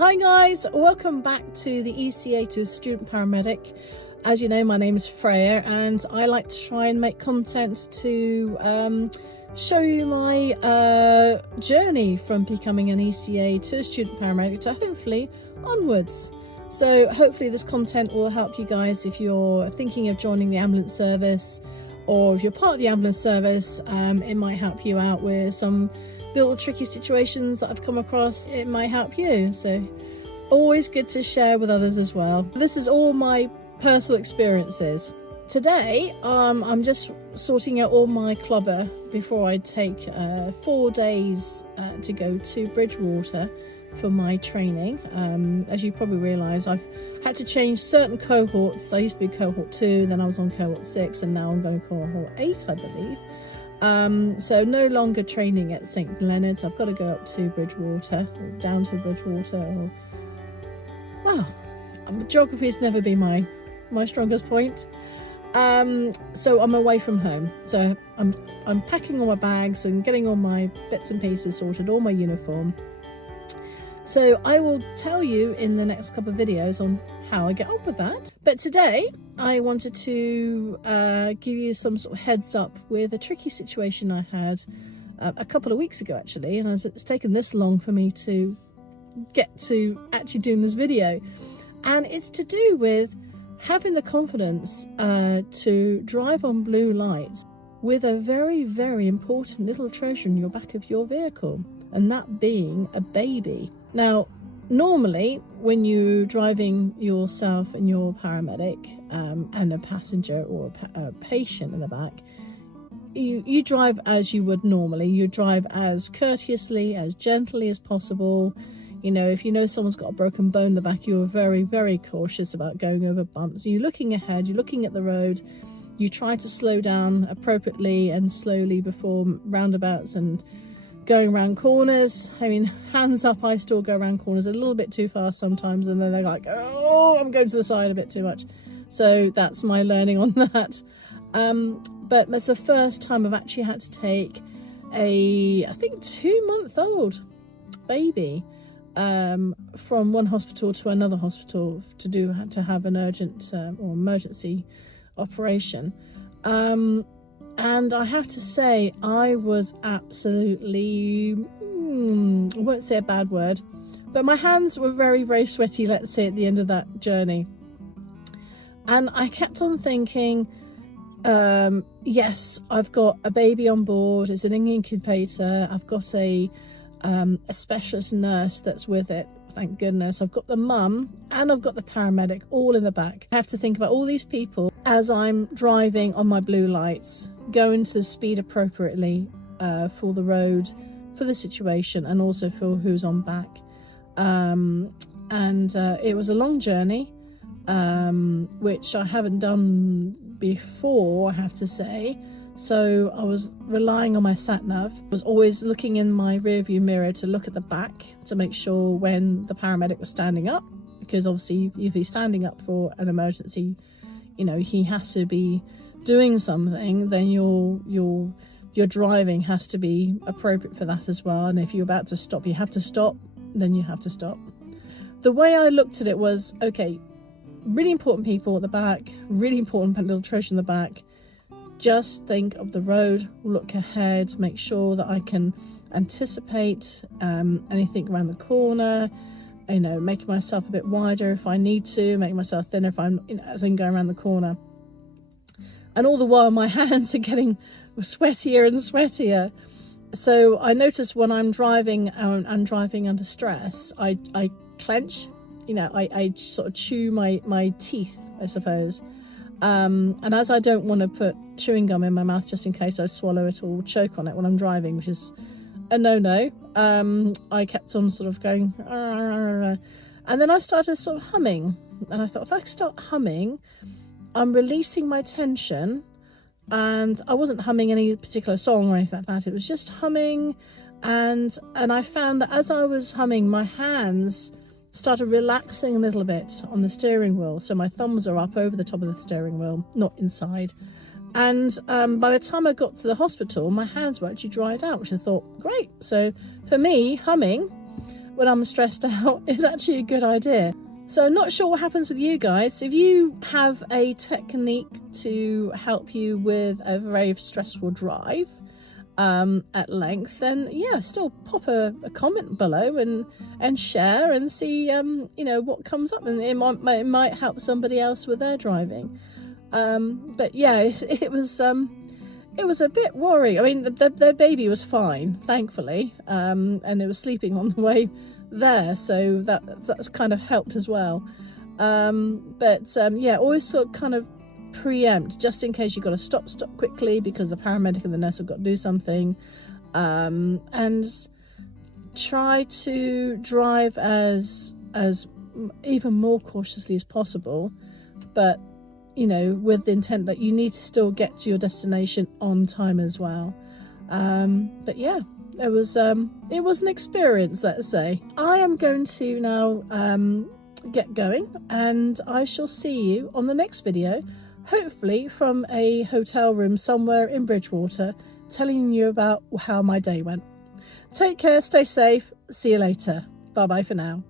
Hi guys, welcome back to the ECA to Student Paramedic. As you know, my name is Freyja and I like to try and make content to show you my journey from becoming an ECA to a Student Paramedic to hopefully onwards. So hopefully this content will help you guys if you're thinking of joining the ambulance service, or if you're part of the ambulance service. It might help you out with some little tricky situations that I've come across. It might help you, so always good to share with others as well. This is all my personal experiences. Today I'm just sorting out all my clubber before I take 4 days to go to Bridgewater for my training. As you probably realise, I've had to change certain cohorts. I used to be cohort 2, then I was on cohort 6, and now I'm going to cohort 8, I believe. So no longer training at St Leonard's. I've got to go up to Bridgewater, or down to Bridgewater. Or, wow, geography has never been my strongest point. So I'm away from home. So I'm packing all my bags and getting all my bits and pieces sorted, all my uniform. So I will tell you in the next couple of videos on how I get on with that. But today I wanted to give you some sort of heads up with a tricky situation I had a couple of weeks ago actually, and it's taken this long for me to get to actually doing this video. And it's to do with having the confidence to drive on blue lights with a very, very important little treasure in your back of your vehicle, and that being a baby. Now, normally when you're driving yourself and your paramedic and a passenger or a patient in the back, you drive as you would normally. You drive as courteously, as gently as possible. You know, if you know someone's got a broken bone in the back, you're very, very cautious about going over bumps. You're looking ahead, you're looking at the road, you try to slow down appropriately and slowly before roundabouts and going around corners. I mean, hands up, I still go around corners a little bit too fast sometimes, and then they're like, oh, I'm going to the side a bit too much. So that's my learning on that. But that's the first time I've actually had to take a, I think, 2-month-old baby from one hospital to another hospital to have an urgent or emergency operation. And I have to say, I was absolutely, I won't say a bad word, but my hands were very, very sweaty, let's say, at the end of that journey. And I kept on thinking, yes, I've got a baby on board, it's an incubator, I've got a specialist nurse that's with it, thank goodness. I've got the mum and I've got the paramedic all in the back. I have to think about all these people as I'm driving on my blue lights, going to speed appropriately for the road, for the situation, and also for who's on back. It was a long journey, which I haven't done before, I have to say. So I was relying on my sat-nav. I was always looking in my rearview mirror to look at the back to make sure when the paramedic was standing up, because obviously if he's standing up for an emergency, you know, he has to be doing something, then your driving has to be appropriate for that as well. And if you're about to stop, you have to stop, then you have to stop. The way I looked at it was, okay, really important people at the back, really important little treasure in the back. Just think of the road, look ahead, make sure that I can anticipate anything around the corner, you know, making myself a bit wider if I need to, make myself thinner if I'm, you know, as I'm going around the corner. And all the while my hands are getting sweatier and sweatier. So I noticed when I'm driving and driving under stress, I clench, you know, I sort of chew my teeth, I suppose. And as I don't want to put chewing gum in my mouth just in case I swallow it or choke on it when I'm driving, which is a no-no, I kept on sort of going, and then I started sort of humming, and I thought, if I start humming, I'm releasing my tension. And I wasn't humming any particular song or anything like that, it was just humming, and I found that as I was humming, my hands started relaxing a little bit on the steering wheel. So my thumbs are up over the top of the steering wheel, not inside. And by the time I got to the hospital, my hands were actually dried out, which I thought, great. So for me, humming when I'm stressed out is actually a good idea. So not sure what happens with you guys. If you have a technique to help you with a very stressful drive at length, then yeah, still pop a comment below and share and see you know, what comes up, and it might help somebody else with their driving. But yeah, it was a bit worrying. I mean, their baby was fine, thankfully, and it was sleeping on the way there, so that's kind of helped as well. Yeah, always sort of kind of preempt, just in case you've got to stop quickly because the paramedic and the nurse have got to do something, and try to drive as even more cautiously as possible, but you know, with the intent that you need to still get to your destination on time as well. But yeah, it was an experience, let's say. I am going to now get going, and I shall see you on the next video, hopefully from a hotel room somewhere in Bridgewater, telling you about how my day went. Take care, stay safe, see you later. Bye bye for now.